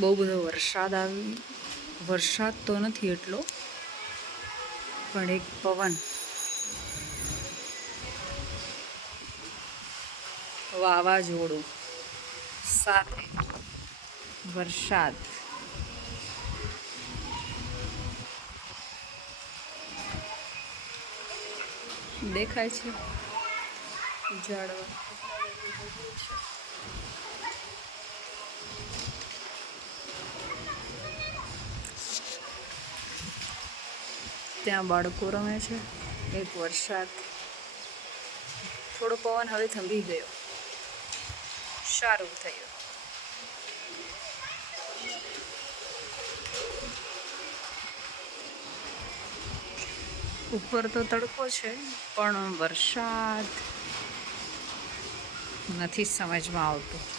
બહુ બધો વરસાદ તો નથી એટલો, પણ એક પવન, વાવાઝોડું સાથે વરસાદ દેખાય છે. ઝાડવા ત્યાં બાળકો રમે છે. એક વરસાદ, થોડો પવન હવે થંભી ગયો, સારું થયું. ઉપર તો તડકો છે, પણ વરસાદ નથી સમજમાં આવતું.